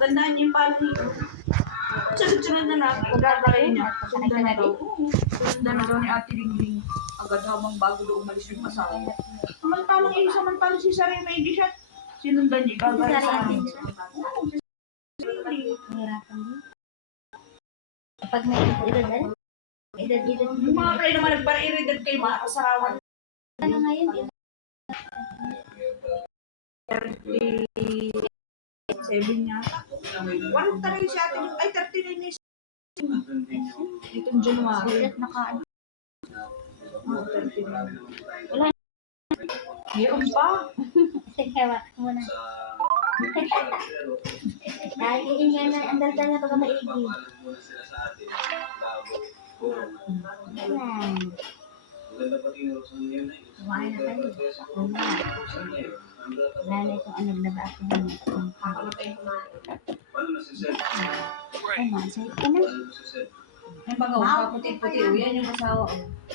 Pagandahan niya yung pala niyo. Sunod-sunod na lang. Pagkakain niya. Sundan na daw. Sundan na daw ni Ate Lingling. Agad habang bago daw umalis yung asawa. Samantalang si Saray may hindi siya. Sinundan niya. Gagawin sa amin. Mahirapan din. Pag may edad, yung mga kayo naman nagpara-iridad kay mga kasarawan. ano ngayon? 37 yata. Walang talaga si Ate. Ay, 39 na siya. Itong January. Ulit naka, 39. Wala. Mayroon pa. Hewa, muna. Dahil iingay na, ang daldal na pagka maigi. Ayan. Kumain na tayo. Ako na. Lalo itong ano, nabasa mo. Ay, masay ka na. Ang bagaw, puti-puti. Yan yung asawa.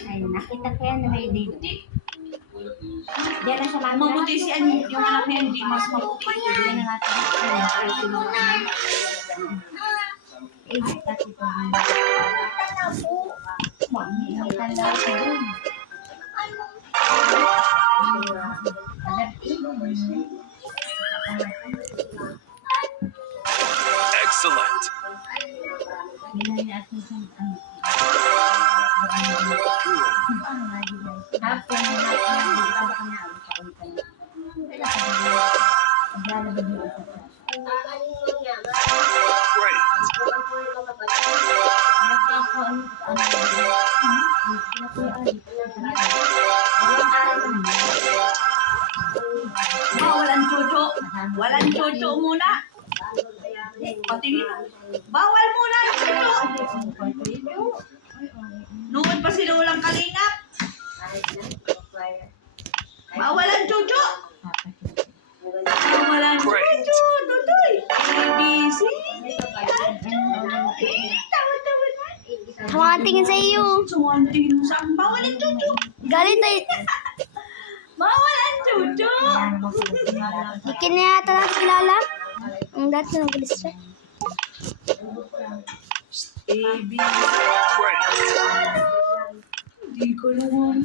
Ay, nakita ko yan na may dito. Diyan na siya natin. Mabuti si Annie. Yung anak niya hindi mas mabuti. Diyan na natin. Eh, kasi ito. May tanda ko dun. Excellent. Walang chucho. Walang chucho muna. Patingin. Bawal muna ang chucho. Nuod pa sila walang kalingap. Bawal ang chucho. Bawal ang chucho. Tutoy. ABC. Tumatingin sa iyo. Sumantin saan bawal ang chucho. Galit ay. Bawal ang chucho. Hindi na yata natin kilala. Ang dati ng gulis siya. ABC. Hindi ko naman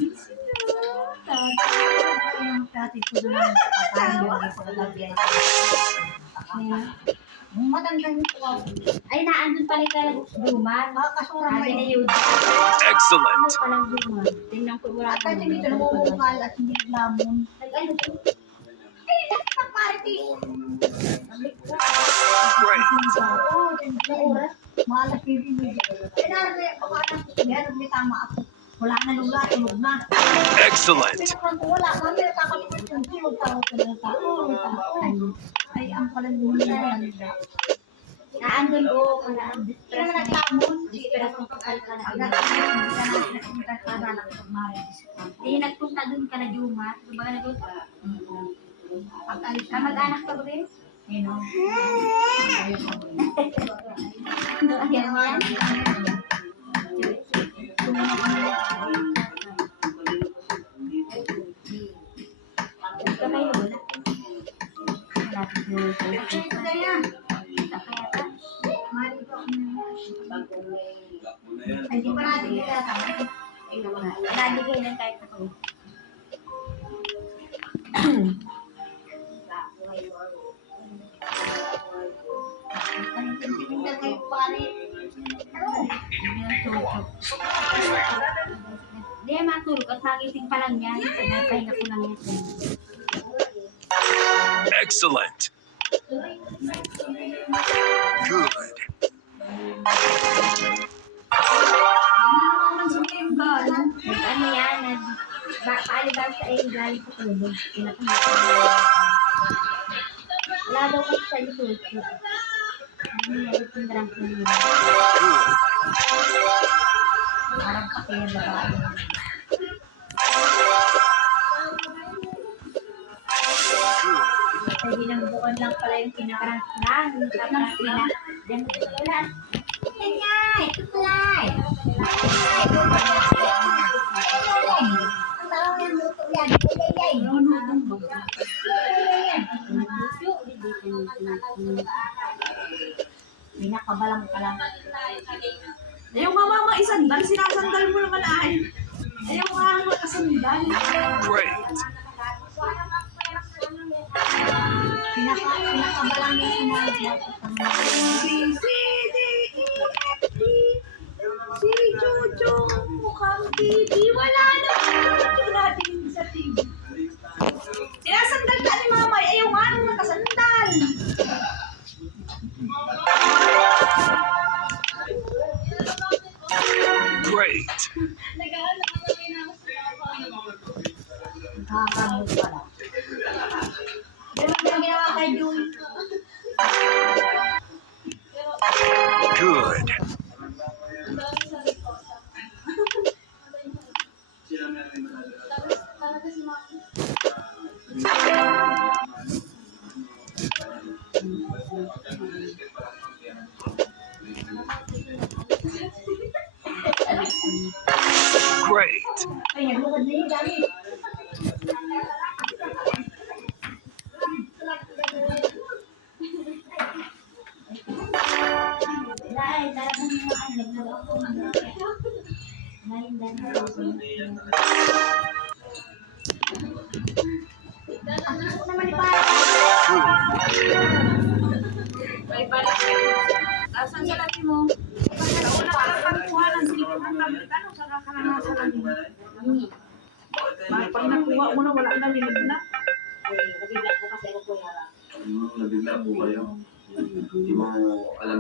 Dati ko doon ang pagkakas ko matandang ko. Ay, naandun pala ka duman. Sabi na yun. Excellent. Ano palang duman? Tingnan ko wala ka. Kasi dito namumukal at hindi lamon. Nag-ano to? Ay, nagpa-party. Great. Oo, na oras. Malas yung hindi. Eh, nari, pakanan ko. Meron, may tama ako. Wala na lula, tulog na. Excellent. Pinakang ko wala. Kami nakakalimutan yung tulog tao ko ng tao. Ay, ang palandun na yan. Naandun ko. Naandun. Kaya na nagtamon. Disperas ng pagkalika na. Agad na Hindi, nagpunta dun ka na Juma. Diba ka na doon? Mag-anak ka ba rin? Ano? Ayan mo yan? Ito kayo, wala. Malapit mo ito. Ay, di pa natin kinakama. Lagi kayo lang kahit ako. Hindi, matulog at magising pa lang yan. Pahinga ko lang yan. Excellent. Good. Ano yan? Paaliban sa iyo galing sa tulog. Wala daw kasi sa YouTube. Hindi niya yung drunk na yun. Good. Parang pati yung babae. Sa ilang buwan lang pala yung pinakarang lang. Tapos Diyan mo ito ulan. Ingay! Kulay! Ang tawag yung luto yan. Yay! Luto, hindi Pinakabalang ka lang. Ayaw nga mama, isandal. Sinasandal mo naman ay. Ayaw nga makasandal. Great. Pinakabalang yung sinabi. C, D, E, F, G. Si Jojo, mukhang TV. Wala na. Natin sa TV. Sinasandal ka ni mama. Ayaw nga nung nakasandal. Great. Nakakamot pala. Ganun yung ginawa kay Joey. Good. Great. Ay, naglukad na yun, dali. Dahil, talagang mga naglulok ko. Ngayon, dahil. Ako naman ni Para. May balik. Asan sa lati mo? Nauna ka lang pagkuha ng silipin ng tablet. Ano? Saka ka na nasa lati mo? Pag nakuha mo na, wala na, linag na. Ay, nabigla ko kasi ako po yara. Nabigla po kayo. Hindi mo alam